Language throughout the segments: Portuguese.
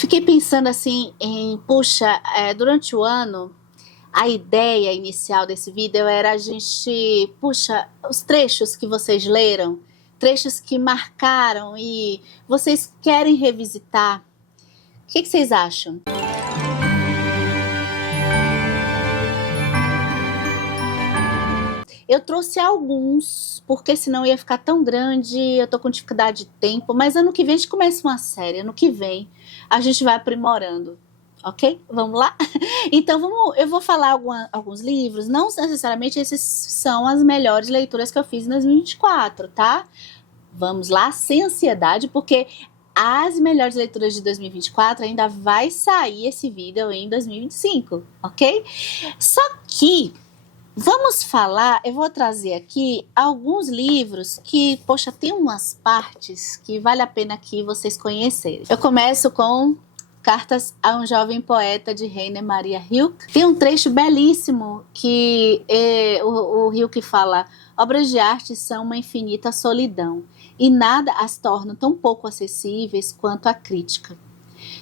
Fiquei pensando assim puxa, durante o ano, a ideia inicial desse vídeo era a gente, puxa, os trechos que vocês leram, trechos que marcaram e vocês querem revisitar. O que vocês acham? Eu trouxe alguns, porque senão ia ficar tão grande, eu tô com dificuldade de tempo, mas ano que vem a gente começa uma série, ano que vem a gente vai aprimorando, ok? Vamos lá? Então eu vou falar alguns livros, não necessariamente esses são as melhores leituras que eu fiz em 2024, tá? Vamos lá, sem ansiedade, porque as melhores leituras de 2024 ainda vai sair esse vídeo em 2025, ok? Só que vamos falar, eu vou trazer aqui alguns livros que, poxa, tem umas partes que vale a pena que vocês conhecerem. Eu começo com Cartas a um Jovem Poeta, de Rainer Maria Rilke. Tem um trecho belíssimo que o Rilke fala: obras de arte são uma infinita solidão, e nada as torna tão pouco acessíveis quanto a crítica.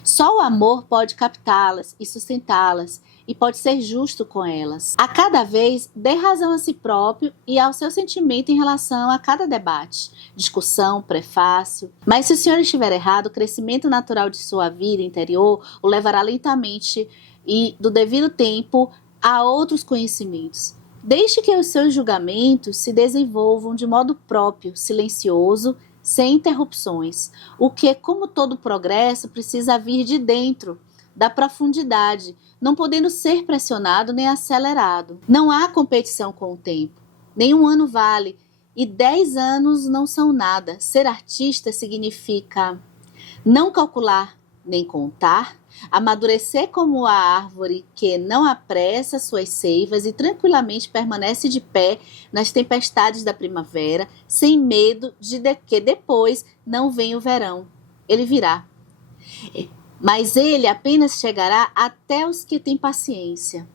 Só o amor pode captá-las e sustentá-las, e pode ser justo com elas. A cada vez, dê razão a si próprio e ao seu sentimento em relação a cada debate, discussão, prefácio. Mas se o senhor estiver errado, o crescimento natural de sua vida interior o levará lentamente e, do devido tempo, a outros conhecimentos. Deixe que os seus julgamentos se desenvolvam de modo próprio, silencioso, sem interrupções, o que, como todo progresso, precisa vir de dentro, da profundidade, não podendo ser pressionado nem acelerado. Não há competição com o tempo. Nenhum ano vale, e 10 anos não são nada. Ser artista significa não calcular nem contar, amadurecer como a árvore que não apressa suas seivas e tranquilamente permanece de pé nas tempestades da primavera, sem medo de que depois não venha o verão. Ele virá. Mas ele apenas chegará até os que têm paciência,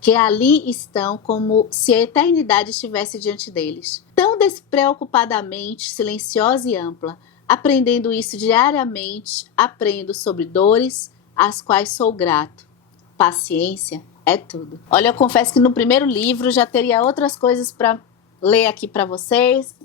que ali estão como se a eternidade estivesse diante deles. Tão despreocupadamente silenciosa e ampla, aprendendo isso diariamente, aprendo sobre dores, às quais sou grato. Paciência é tudo. Olha, eu confesso que no primeiro livro já teria outras coisas para ler aqui para vocês.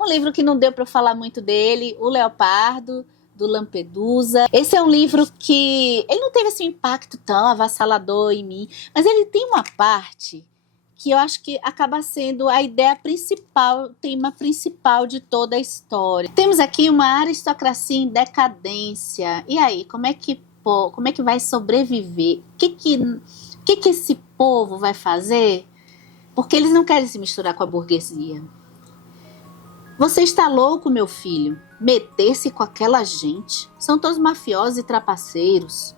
Um livro que não deu para eu falar muito dele, O Leopardo, do Lampedusa. Esse é um livro que ele não teve esse impacto tão avassalador em mim, mas ele tem uma parte que eu acho que acaba sendo a ideia principal, o tema principal de toda a história. Temos aqui uma aristocracia em decadência. E aí, como é que vai sobreviver? O que esse povo vai fazer? Porque eles não querem se misturar com a burguesia. Você está louco, meu filho? Meter-se com aquela gente? São todos mafiosos e trapaceiros.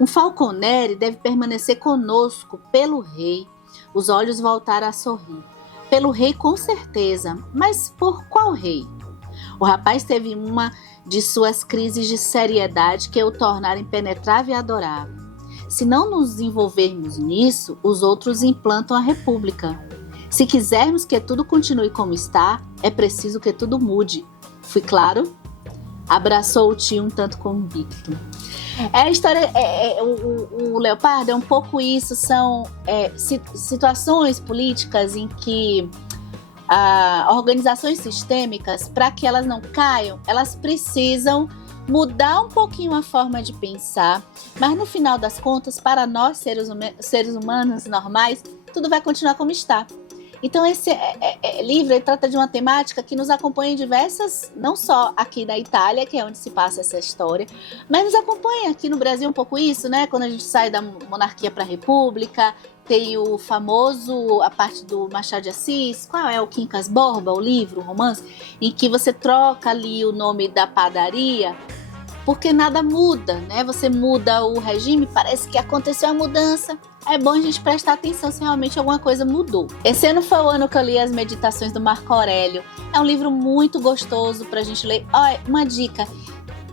Um falconere deve permanecer conosco pelo rei. Os olhos voltaram a sorrir. Pelo rei, com certeza. Mas por qual rei? O rapaz teve uma de suas crises de seriedade que o tornaram impenetrável e adorável. Se não nos envolvermos nisso, os outros implantam a república. Se quisermos que tudo continue como está, é preciso que tudo mude. Fui claro? Abraçou o tio um tanto convicto. A história, o Leopardo é um pouco isso, são situações políticas em que organizações sistêmicas, para que elas não caiam, elas precisam mudar um pouquinho a forma de pensar, mas no final das contas, para nós, seres humanos normais, tudo vai continuar como está. Então esse livro ele trata de uma temática que nos acompanha em diversas, não só aqui da Itália, que é onde se passa essa história, mas nos acompanha aqui no Brasil um pouco isso, né? Quando a gente sai da monarquia para a república, tem o famoso, a parte do Machado de Assis, qual é o Quincas Borba, o livro, o romance, em que você troca ali o nome da padaria, porque nada muda, né? Você muda o regime, parece que aconteceu a mudança. É bom a gente prestar atenção se realmente alguma coisa mudou. Esse ano foi o ano que eu li As Meditações do Marco Aurélio. É um livro muito gostoso pra gente ler. Olha, uma dica,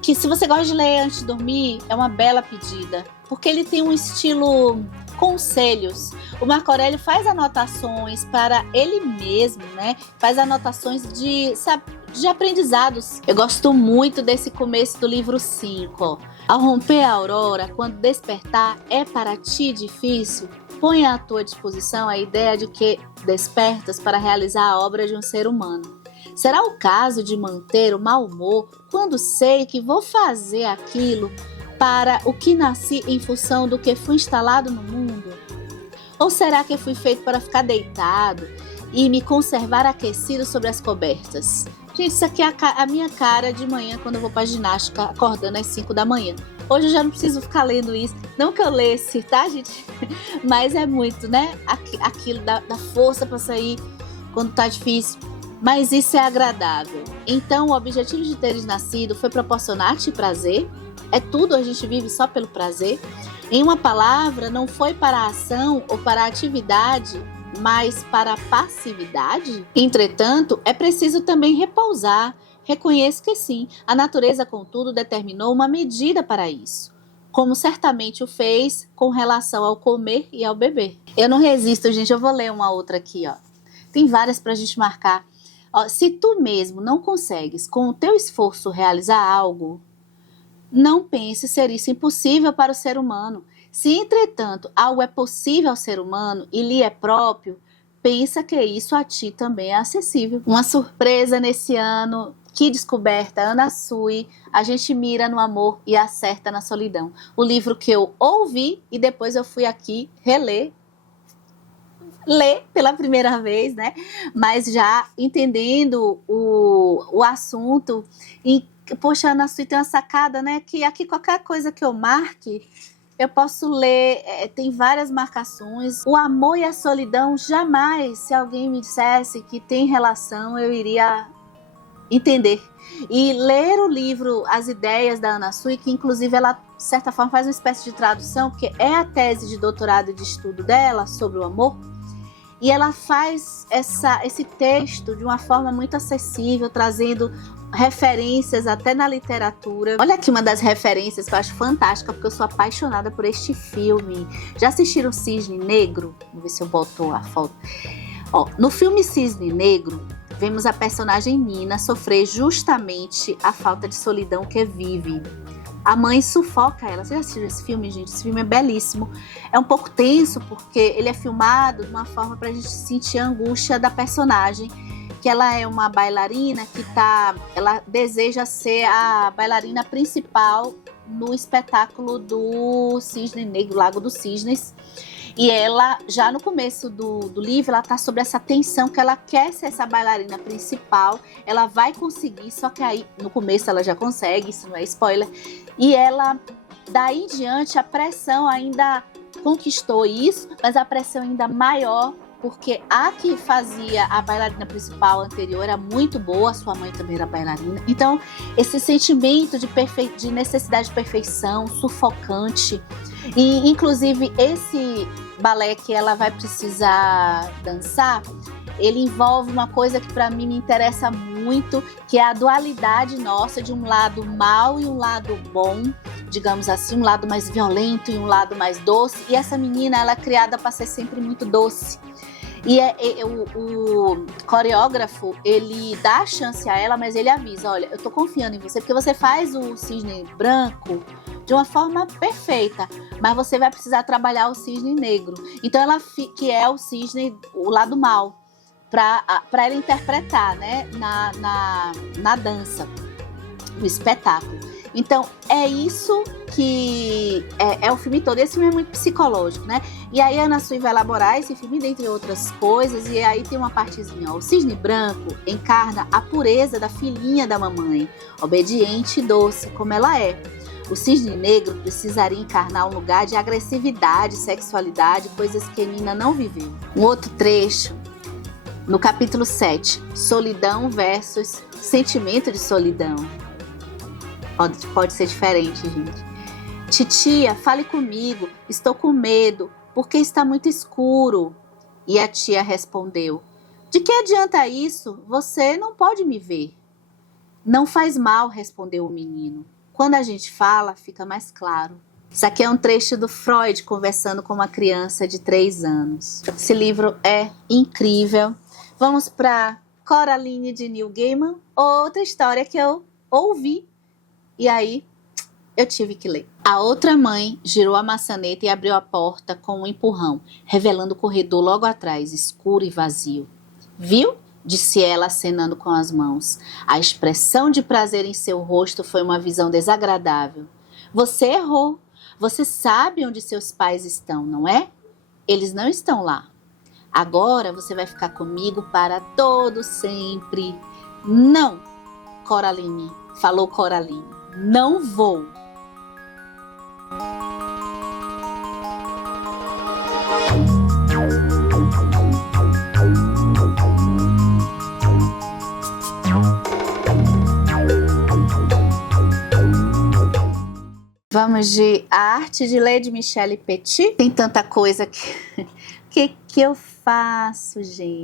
que se você gosta de ler antes de dormir, é uma bela pedida, porque ele tem um estilo conselhos. O Marco Aurélio faz anotações para ele mesmo, né? Faz anotações de, sabe, de aprendizados. Eu gosto muito desse começo do livro 5, ó. Ao romper a aurora, quando despertar é para ti difícil, põe à tua disposição a ideia de que despertas para realizar a obra de um ser humano. Será o caso de manter o mau humor quando sei que vou fazer aquilo para o que nasci em função do que fui instalado no mundo? Ou será que fui feito para ficar deitado e me conservar aquecido sobre as cobertas? Gente, isso aqui é a minha cara de manhã quando eu vou pra ginástica, acordando às 5 da manhã. Hoje eu já não preciso ficar lendo isso. Não que eu lesse, tá, gente? Mas é muito, né? Aquilo da força pra sair quando tá difícil. Mas isso é agradável. Então, o objetivo de teres nascido foi proporcionar-te prazer. É tudo, a gente vive só pelo prazer. Em uma palavra, não foi para a ação ou para a atividade, mas para a passividade? Entretanto, é preciso também repousar. Reconheço que sim, a natureza, contudo, determinou uma medida para isso, como certamente o fez com relação ao comer e ao beber. Eu não resisto, gente, eu vou ler uma outra aqui, ó. Tem várias para a gente marcar. Ó, se tu mesmo não consegues, com o teu esforço, realizar algo, não pense ser isso impossível para o ser humano. Se, entretanto, algo é possível ao ser humano e lhe é próprio, pensa que isso a ti também é acessível. Uma surpresa nesse ano. Que descoberta, Ana Sui. A gente mira no amor e acerta na solidão. O livro que eu ouvi e depois eu fui aqui ler pela primeira vez, né? Mas já entendendo o assunto. E, poxa, Ana Sui tem uma sacada, né? Que aqui qualquer coisa que eu marque, eu posso ler, tem várias marcações. O amor e a solidão, jamais, se alguém me dissesse que tem relação, eu iria entender. E ler o livro, as ideias da Ana Sui, que inclusive ela, de certa forma, faz uma espécie de tradução, porque é a tese de doutorado e de estudo dela sobre o amor. E ela faz esse texto de uma forma muito acessível, trazendo referências até na literatura. Olha aqui uma das referências que eu acho fantástica, porque eu sou apaixonada por este filme. Já assistiram Cisne Negro? Vamos ver se eu boto a foto. Ó, no filme Cisne Negro, vemos a personagem Nina sofrer justamente a falta de solidão que vive. A mãe sufoca ela. Você já assistiu esse filme, gente? Esse filme é belíssimo. É um pouco tenso, porque ele é filmado de uma forma para a gente sentir a angústia da personagem, que ela é uma bailarina ela deseja ser a bailarina principal no espetáculo do Cisne Negro, Lago dos Cisnes. E ela, já no começo do livro, ela tá sobre essa tensão que ela quer ser essa bailarina principal, ela vai conseguir, só que aí, no começo ela já consegue, isso não é spoiler, e ela, daí em diante, a pressão ainda conquistou isso, mas a pressão ainda maior, porque a que fazia a bailarina principal anterior era muito boa, sua mãe também era bailarina. Então, esse sentimento de necessidade de perfeição, sufocante, e inclusive esse balé que ela vai precisar dançar, ele envolve uma coisa que para mim me interessa muito, que é a dualidade nossa de um lado mal e um lado bom, digamos assim, um lado mais violento e um lado mais doce. E essa menina, ela é criada para ser sempre muito doce. E o coreógrafo, ele dá a chance a ela, mas ele avisa, olha, eu tô confiando em você, porque você faz o cisne branco de uma forma perfeita, mas você vai precisar trabalhar o cisne negro. Então ela que é o cisne, o lado mal, para ela interpretar, né, na dança, no espetáculo. Então é isso que é o filme todo. Esse filme é muito psicológico, né? E aí a Ana Sui vai elaborar esse filme, dentre outras coisas, e aí tem uma partezinha, ó. O cisne branco encarna a pureza da filhinha da mamãe, obediente e doce, como ela é. O cisne negro precisaria encarnar um lugar de agressividade, sexualidade, coisas que Nina não viveu. Um outro trecho, no capítulo 7, solidão versus sentimento de solidão. Pode ser diferente, gente. Titia, fale comigo, estou com medo, porque está muito escuro. E a tia respondeu, de que adianta isso? Você não pode me ver. Não faz mal, respondeu o menino. Quando a gente fala, fica mais claro. Isso aqui é um trecho do Freud conversando com uma criança de 3 anos. Esse livro é incrível. Vamos para Coraline de Neil Gaiman, outra história que eu ouvi e aí eu tive que ler. A outra mãe girou a maçaneta e abriu a porta com um empurrão, revelando o corredor logo atrás, escuro e vazio. Viu? Disse ela, acenando com as mãos. A expressão de prazer em seu rosto foi uma visão desagradável. Você errou. Você sabe onde seus pais estão, não é? Eles não estão lá. Agora você vai ficar comigo para todo sempre. Não, Coraline, falou Coraline. Não vou. Vamos de A Arte de Ler, de Michelle Petit. Tem tanta coisa que eu faço, gente?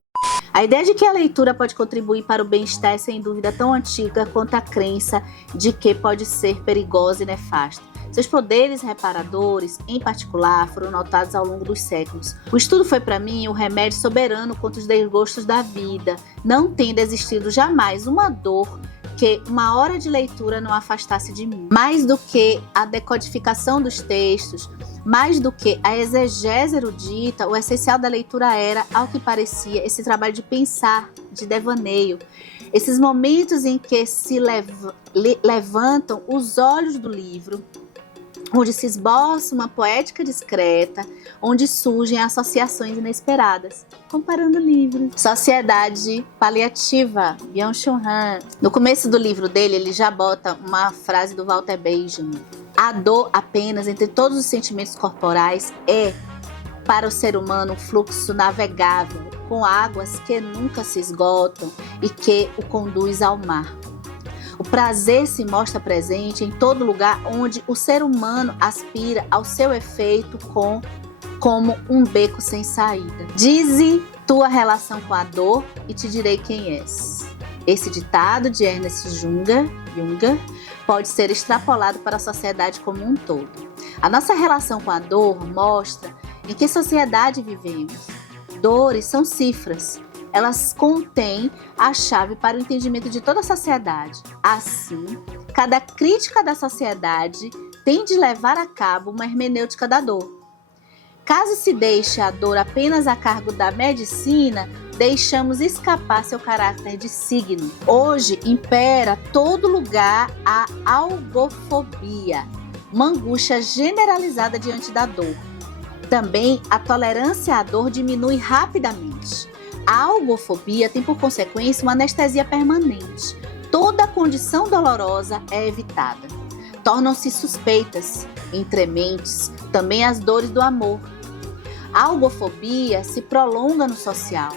A ideia de que a leitura pode contribuir para o bem-estar é sem dúvida tão antiga quanto a crença de que pode ser perigosa e nefasta. Seus poderes reparadores, em particular, foram notados ao longo dos séculos. O estudo foi para mim o remédio soberano contra os desgostos da vida, não tendo existido jamais uma dor que uma hora de leitura não afastasse de mim. Mais do que a decodificação dos textos, mais do que a exegese erudita, o essencial da leitura era, ao que parecia, esse trabalho de pensar, de devaneio. Esses momentos em que se levantam os olhos do livro, onde se esboça uma poética discreta, onde surgem associações inesperadas. Comparando livros. Sociedade Paliativa, Byung-Chul Han. No começo do livro dele, ele já bota uma frase do Walter Benjamin. A dor apenas entre todos os sentimentos corporais é, para o ser humano, um fluxo navegável, com águas que nunca se esgotam e que o conduz ao mar. O prazer se mostra presente em todo lugar onde o ser humano aspira ao seu efeito como um beco sem saída. Dize tua relação com a dor e te direi quem és. Esse ditado de Ernest Junger pode ser extrapolado para a sociedade como um todo. A nossa relação com a dor mostra em que sociedade vivemos. Dores são cifras. Elas contêm a chave para o entendimento de toda a sociedade. Assim, cada crítica da sociedade tem de levar a cabo uma hermenêutica da dor. Caso se deixe a dor apenas a cargo da medicina, deixamos escapar seu caráter de signo. Hoje impera todo lugar a algofobia, uma angústia generalizada diante da dor. Também a tolerância à dor diminui rapidamente. A algofobia tem por consequência uma anestesia permanente. Toda condição dolorosa é evitada. Tornam-se suspeitas, entre mentes, também as dores do amor. A algofobia se prolonga no social.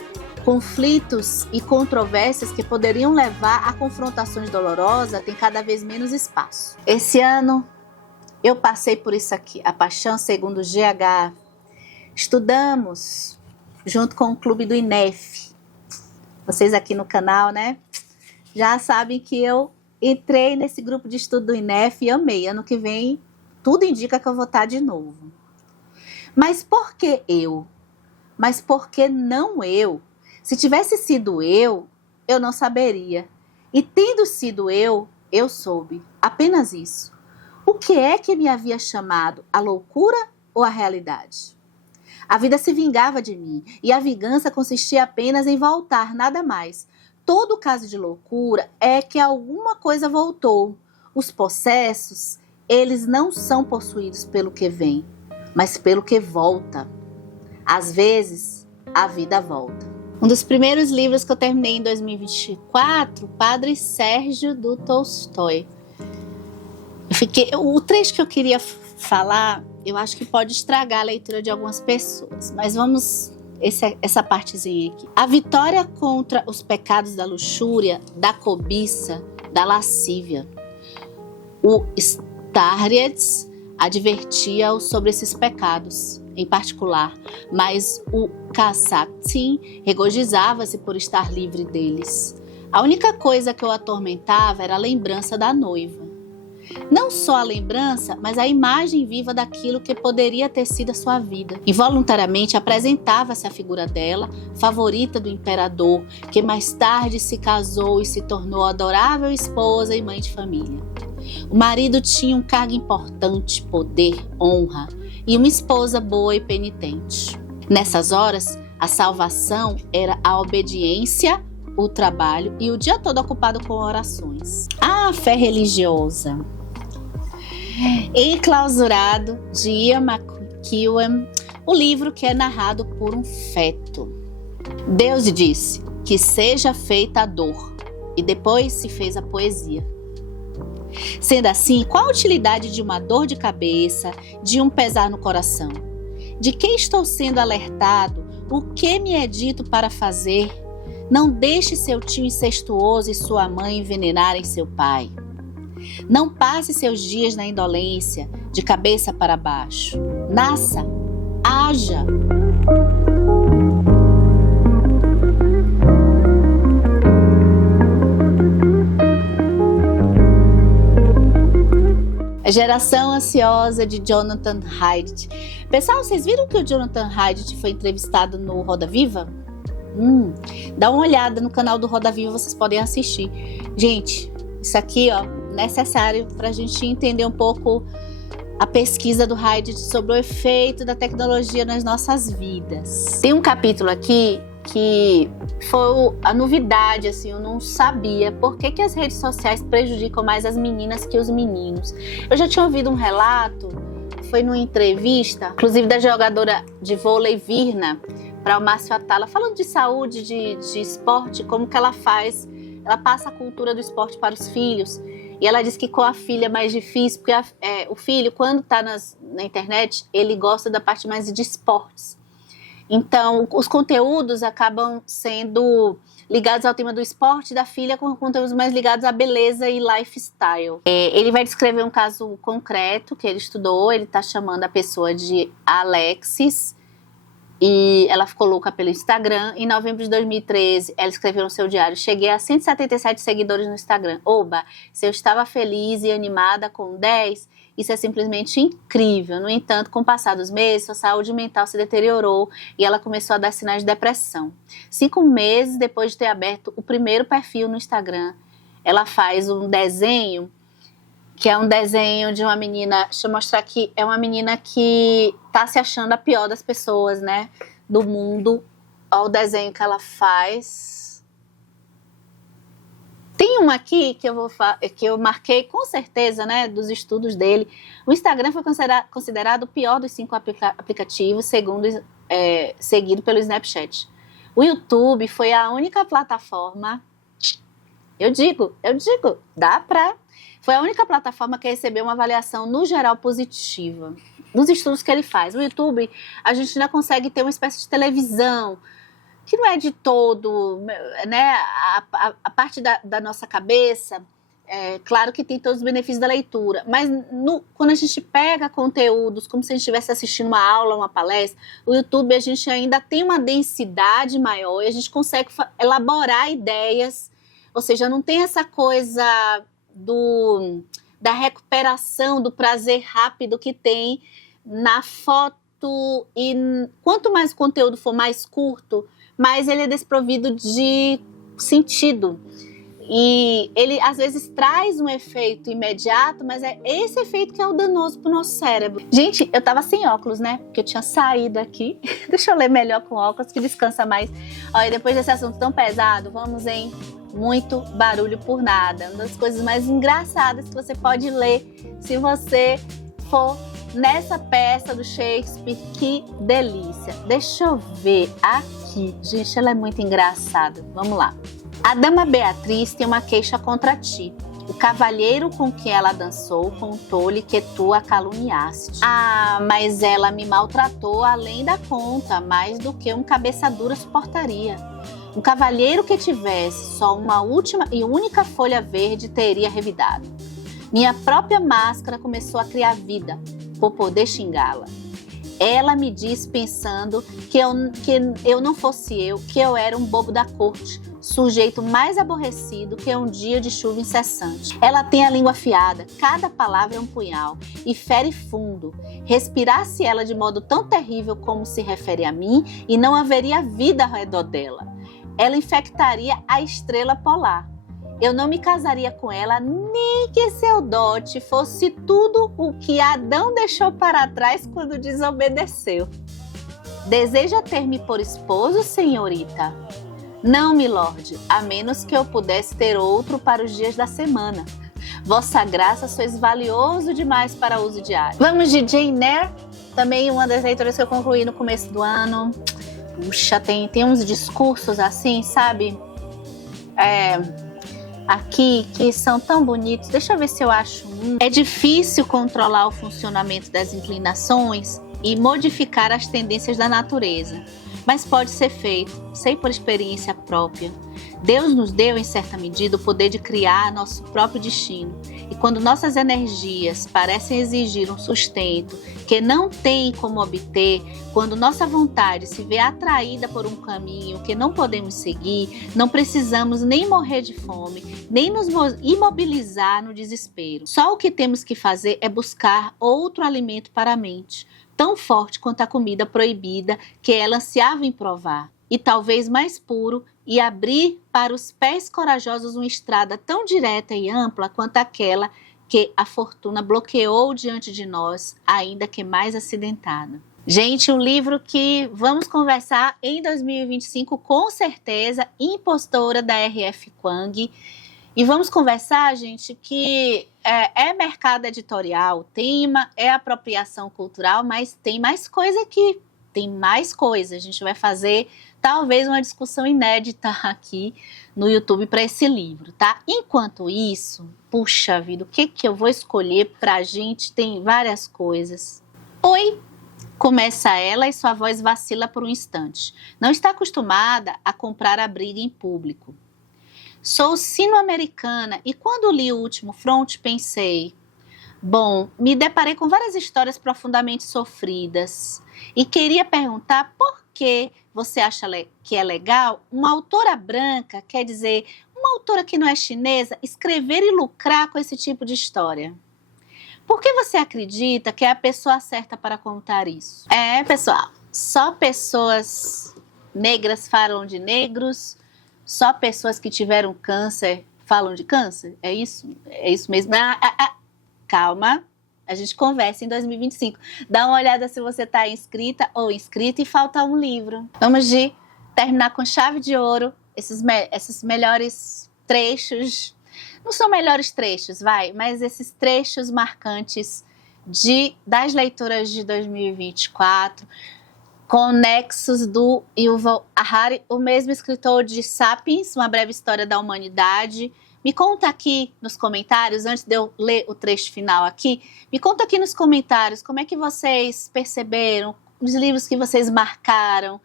Conflitos e controvérsias que poderiam levar a confrontações dolorosas têm cada vez menos espaço. Esse ano eu passei por isso aqui, a paixão segundo GH. Estudamos junto com o clube do INEF. Vocês aqui no canal, né? Já sabem que eu entrei nesse grupo de estudo do INEF e amei. Ano que vem, tudo indica que eu vou estar de novo. Mas por que eu? Mas por que não eu? Se tivesse sido eu não saberia. E tendo sido eu soube. Apenas isso. O que é que me havia chamado? A loucura ou a realidade? A vida se vingava de mim, e a vingança consistia apenas em voltar, nada mais. Todo caso de loucura é que alguma coisa voltou. Os possessos, eles não são possuídos pelo que vem, mas pelo que volta. Às vezes, a vida volta. Um dos primeiros livros que eu terminei em 2024, Padre Sérgio, do Tolstói. O trecho que eu queria falar, eu acho que pode estragar a leitura de algumas pessoas, mas vamos essa partezinha aqui. A vitória contra os pecados da luxúria, da cobiça, da lascívia. O Starretz advertia-o sobre esses pecados em particular, mas o Kassatsin regozijava-se por estar livre deles. A única coisa que o atormentava era a lembrança da noiva. Não só a lembrança, mas a imagem viva daquilo que poderia ter sido a sua vida. Involuntariamente apresentava-se a figura dela, favorita do imperador, que mais tarde se casou e se tornou adorável esposa e mãe de família. O marido tinha um cargo importante, poder, honra, e uma esposa boa e penitente. Nessas horas, a salvação era a obediência, o trabalho e o dia todo ocupado com orações. A fé religiosa. Enclausurado de Ian McEwan, o livro que é narrado por um feto. Deus disse que seja feita a dor, e depois se fez a poesia. Sendo assim, qual a utilidade de uma dor de cabeça, de um pesar no coração? De que estou sendo alertado? O que me é dito para fazer? Não deixe seu tio incestuoso e sua mãe envenenarem seu pai. Não passe seus dias na indolência, de cabeça para baixo. Nasça, haja. A Geração Ansiosa, de Jonathan Haidt. Pessoal, vocês viram que o Jonathan Haidt foi entrevistado no Roda Viva? Dá uma olhada no canal do Roda Viva, vocês podem assistir. Gente, isso aqui, necessário para a gente entender um pouco a pesquisa do Haidt sobre o efeito da tecnologia nas nossas vidas. Tem um capítulo aqui que foi a novidade, assim, eu não sabia por que as redes sociais prejudicam mais as meninas que os meninos. Eu já tinha ouvido um relato, foi numa entrevista, inclusive da jogadora de vôlei Virna, para o Márcio Atala, falando de saúde, de esporte, como que ela faz, ela passa a cultura do esporte para os filhos. E ela diz que com a filha é mais difícil, porque o filho, quando está na internet, ele gosta da parte mais de esportes. Então, os conteúdos acabam sendo ligados ao tema do esporte da filha, com conteúdos mais ligados à beleza e lifestyle. Ele vai descrever um caso concreto que ele estudou, ele está chamando a pessoa de Alexis, e ela ficou louca pelo Instagram. Em novembro de 2013, ela escreveu no seu diário: cheguei a 177 seguidores no Instagram. Oba, se eu estava feliz e animada com 10, isso é simplesmente incrível. No entanto, com o passar dos meses, sua saúde mental se deteriorou e ela começou a dar sinais de depressão. 5 meses depois de ter aberto o primeiro perfil no Instagram, ela faz um desenho, que é um desenho de uma menina, deixa eu mostrar aqui, é uma menina que tá se achando a pior das pessoas, né, do mundo. Olha o desenho que ela faz. Tem um aqui que eu marquei com certeza, né, dos estudos dele. O Instagram foi considerado o pior dos 5 aplicativos, seguido pelo Snapchat. O YouTube foi a única plataforma, eu digo, foi a única plataforma que recebeu uma avaliação no geral positiva nos estudos que ele faz. O YouTube, a gente ainda consegue ter uma espécie de televisão, que não é de todo, né, a parte da nossa cabeça, claro que tem todos os benefícios da leitura, mas quando a gente pega conteúdos, como se a gente estivesse assistindo uma aula, uma palestra, o YouTube a gente ainda tem uma densidade maior e a gente consegue elaborar ideias, ou seja, não tem essa coisa da recuperação, do prazer rápido que tem na foto, e quanto mais o conteúdo for mais curto, mais ele é desprovido de sentido. E ele, às vezes, traz um efeito imediato, mas é esse efeito que é o danoso pro nosso cérebro. Gente, eu tava sem óculos, né? Porque eu tinha saído aqui. Deixa eu ler melhor com óculos, que descansa mais. Olha, depois desse assunto tão pesado, vamos em Muito Barulho por Nada. Uma das coisas mais engraçadas que você pode ler se você for nessa peça do Shakespeare. Que delícia. Deixa eu ver aqui. Gente, ela é muito engraçada. Vamos lá. A dama Beatriz tem uma queixa contra ti. O cavalheiro com quem ela dançou contou-lhe que tu a caluniaste. Ah, mas ela me maltratou além da conta, mais do que um cabeça dura suportaria. Um cavalheiro que tivesse só uma última e única folha verde teria revidado. Minha própria máscara começou a criar vida, por poder xingá-la. Ela me disse pensando que eu não fosse eu, que eu era um bobo da corte, sujeito mais aborrecido que um dia de chuva incessante. Ela tem a língua afiada, cada palavra é um punhal, e fere fundo. Respirasse ela de modo tão terrível como se refere a mim, e não haveria vida ao redor dela. Ela infectaria a estrela polar. Eu não me casaria com ela, nem que seu dote fosse tudo o que Adão deixou para trás quando desobedeceu. Deseja ter-me por esposo, senhorita? Não, milord, a menos que eu pudesse ter outro para os dias da semana. Vossa graça, sois valioso demais para uso diário. Vamos de Jane Eyre, também uma das leituras que eu concluí no começo do ano. Puxa, tem uns discursos assim, sabe? Aqui, que são tão bonitos. Deixa eu ver se eu acho um. É difícil controlar o funcionamento das inclinações e modificar as tendências da natureza, mas pode ser feito, sei por experiência própria. Deus nos deu, em certa medida, o poder de criar nosso próprio destino. E quando nossas energias parecem exigir um sustento que não tem como obter, quando nossa vontade se vê atraída por um caminho que não podemos seguir, não precisamos nem morrer de fome, nem nos imobilizar no desespero. Só o que temos que fazer é buscar outro alimento para a mente, tão forte quanto a comida proibida que ela ansiava em provar, e talvez mais puro, e abrir para os pés corajosos uma estrada tão direta e ampla quanto aquela que a fortuna bloqueou diante de nós, ainda que mais acidentada. Gente, um livro que vamos conversar em 2025, com certeza, Impostora, da R.F. Kuang. E vamos conversar, gente, que é mercado editorial, o tema é apropriação cultural, mas tem mais coisa aqui, tem mais coisa. A gente vai fazer talvez uma discussão inédita aqui no YouTube para esse livro, tá? Enquanto isso, puxa vida, o que eu vou escolher pra gente? Tem várias coisas. Oi! Começa ela e sua voz vacila por um instante. Não está acostumada a comprar a briga em público. Sou sino-americana e quando li o último Front pensei, bom, me deparei com várias histórias profundamente sofridas e queria perguntar por que você acha que é legal uma autora branca, quer dizer, uma autora que não é chinesa, escrever e lucrar com esse tipo de história? Por que você acredita que é a pessoa certa para contar isso? Pessoal, só pessoas negras falam de negros, só pessoas que tiveram câncer falam de câncer? É isso? É isso mesmo? Calma, a gente conversa em 2025. Dá uma olhada se você está inscrita ou inscrito e falta um livro. Vamos terminar com chave de ouro esses melhores trechos. Não são melhores trechos, mas esses trechos marcantes das leituras de 2024, com nexos do Yuval Harari, o mesmo escritor de Sapiens, Uma Breve História da Humanidade. Me conta aqui nos comentários, antes de eu ler o trecho final aqui, me conta aqui nos comentários como é que vocês perceberam, os livros que vocês marcaram.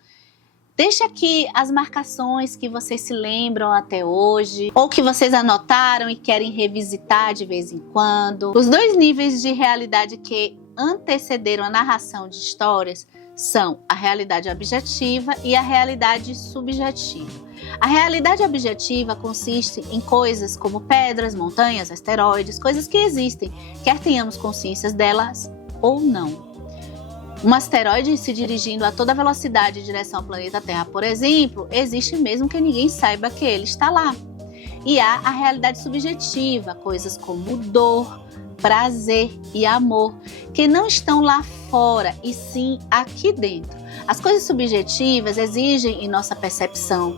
Deixa aqui as marcações que vocês se lembram até hoje, ou que vocês anotaram e querem revisitar de vez em quando. Os dois níveis de realidade que antecederam a narração de histórias são a realidade objetiva e a realidade subjetiva. A realidade objetiva consiste em coisas como pedras, montanhas, asteroides, coisas que existem, quer tenhamos consciências delas ou não. Um asteroide se dirigindo a toda velocidade em direção ao planeta Terra, por exemplo, existe mesmo que ninguém saiba que ele está lá. E há a realidade subjetiva, coisas como dor, prazer e amor, que não estão lá fora, e sim aqui dentro. As coisas subjetivas existem em nossa percepção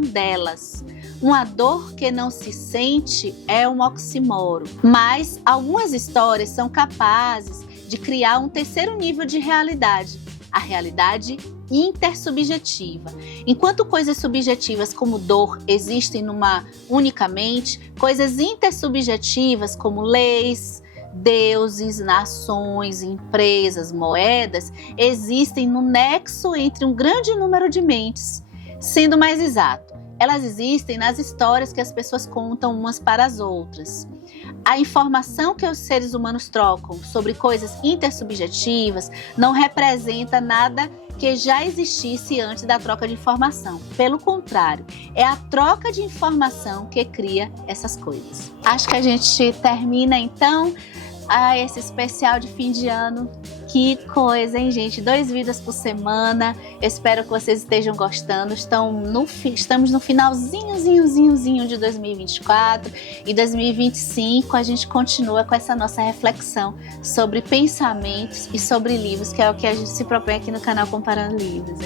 delas. Uma dor que não se sente é um oxímoro, mas algumas histórias são capazes de criar um terceiro nível de realidade, a realidade intersubjetiva. Enquanto coisas subjetivas como dor existem numa única mente, coisas intersubjetivas como leis, deuses, nações, empresas, moedas, existem no nexo entre um grande número de mentes. Sendo mais exato, elas existem nas histórias que as pessoas contam umas para as outras. A informação que os seres humanos trocam sobre coisas intersubjetivas não representa nada porque já existisse antes da troca de informação. Pelo contrário, é a troca de informação que cria essas coisas. Acho que a gente termina então esse especial de fim de ano. Que coisa, hein, gente? 2 vídeos por semana. Eu espero que vocês estejam gostando. Estamos no finalzinho de 2024. E 2025 a gente continua com essa nossa reflexão sobre pensamentos e sobre livros, que é o que a gente se propõe aqui no canal Comparando Livros.